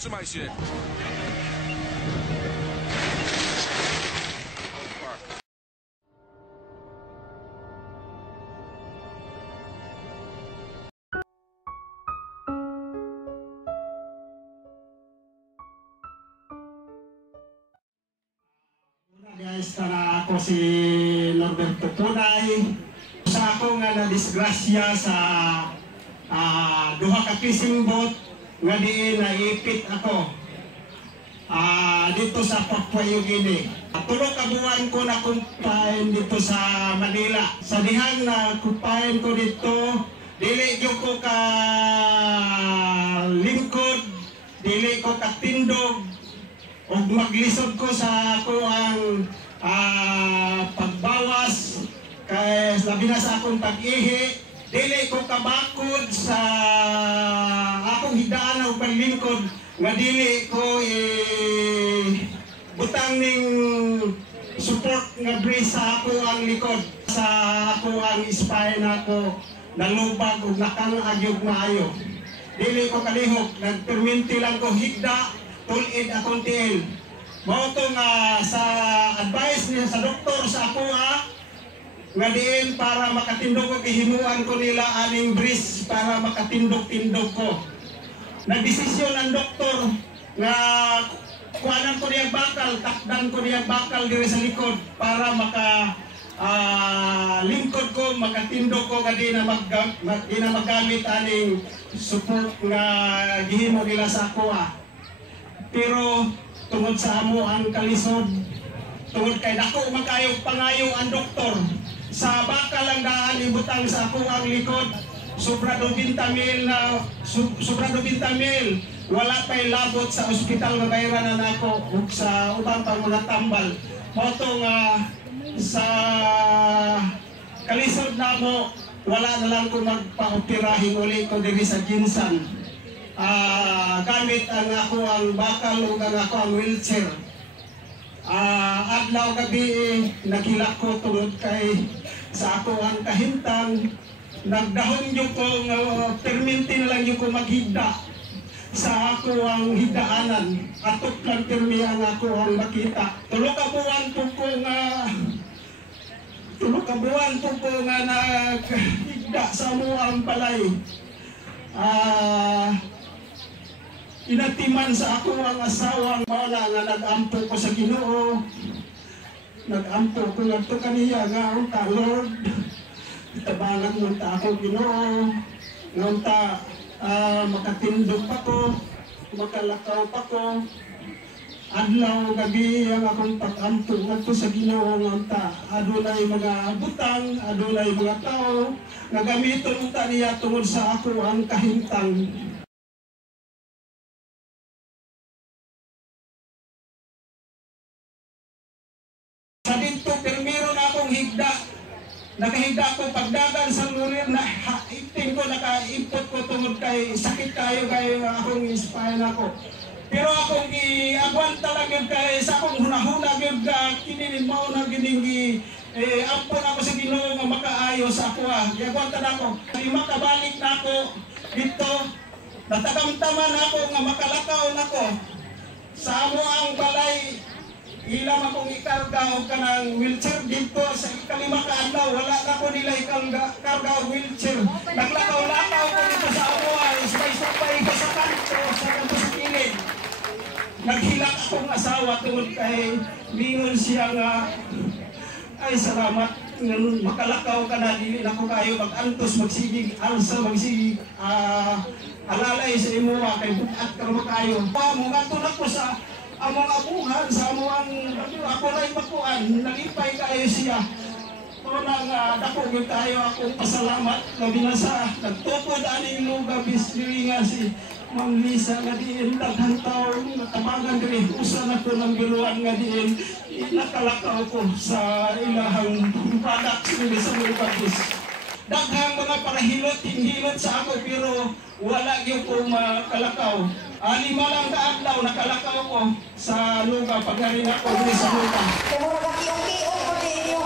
trzymaj się. Guys, kana ako si Norberto Punay. Sa ako nga na-disgrasya sa duha ka fishing boat nga diin naipit ako dito sa Papua New Guinea. Tulo ka buwan ko na kumpain dito sa Manila. Sa dihang na kumpain ko dito, dili ko ka lingkod, dili ko ka tindog, o maglisod ko sa ako ang pagbawas kay labi na sa akong pag-ihi, dili ko kabakod sa akong hidaan o paglingkod nga dili ko butang ning support nga brace sa ako ang likod, sa ako ang spine ako nalubag o nakang-agyog maayo. Dili ko kalihok, nagperminti lang ko higda tulid akong tiil. Mao to nga sa advice niya sa doktor sa ako nga diin para makatindog ko, himuan ko nila aning bris para makatindog-tindog ko. Nagdesisyon ang doktor nga kuhanan ko niyang bakal, takdan ko niyang bakal diri sa likod para lingkod ko, makatindog ko nga di na magamit aning support nga gihimo nila sa ako. Pero tungod sa amo ang kalisod, tungod kay dako makayo pangayo ang doktor, sa bakal lang daan ibutang sa ako ang likod, sobra do 20 mil, wala pa'y labot sa ospital nga bayranan ako ug sa ubang pang mga tambal. Moto nga sa kalisod na mo, wala na lang ko magpa-operahin uli ko diri sa Ginsan. Gamit ang ako ang bakal o ang ako ang wheelchair. Adlaw gabi nakilak ko tungod kay sa ako ang kahintang, nagdahon yung ko perminti na lang yung ko maghigda sa ako ang higdaanan, atok lang permi ang ako ang makita. Tulo ka buwan po ko nga naghigda sa mo ang balay. Inatiman sa ako ang asawang mawala nga nag-ampo ko sa Ginoo. Nag-ampo ko nga ito kaniya nga unta, Lord, itabangan mo ta ako Ginoo, nga unta makatindog pa ko, makalakaw pa ko. Adlaw gabi ang akong pag-ampo nga ito sa Ginoo nga unta. Adunay mga butang, adunay mga tao, nga gamiton unta niya tungod sa ako ang kahintang. Sa dito, permiro na akong higda. Nakahigda ko pagdagan sa lurir na iting ko, nakaipot ko tungod kay sakit kayo akong spine ako. Pero akong i-agwanta lang yun kay sa akong hunahuna yun ka, kininin mo na giningi, ampon ako sa Ginoo nga makaayo sa ako i-agwanta na ako. Makabalik na ako dito, natagamtaman ako nga makalakaw na ako. Sa amo ang balay, ilang akong ikarga o kanang wheelchair dito sa ikalima ka adlaw, wala na ko nila ikarga o wheelchair. Naglakaw-lakaw ko dito sa amuan, supay-supay ko sa kanto, sa kanto sa kilid. Naghilak akong asawa tungod kay lingon siya nga, ay salamat, makalakaw ka na, dili na ko kayo mag-antos, magsigig, alsa, magsigig, alalay sa imuha, kay bukat ka naman kayo. Mungatulak ko sa among abuhan sa among ako na ibakuan, nalipay kayo siya. Una nga dako gyud tayo akong pasalamat labi na sa nagtukod aning lugar bisdiri nga si Ma'am Lisa nga diin daghang tawo natabangan diri usa na ko ng biruan nga diin nakalakaw ko sa ilahang product sa lugar bis. Daghang mga parahilot-hilot sa ako pero wala gyud ko makalakaw. 5 lang ka adlaw nakalakaw ko sa lugar pagari na ko sa lugar. Kaya mo nagkiung-kiung ko di inyo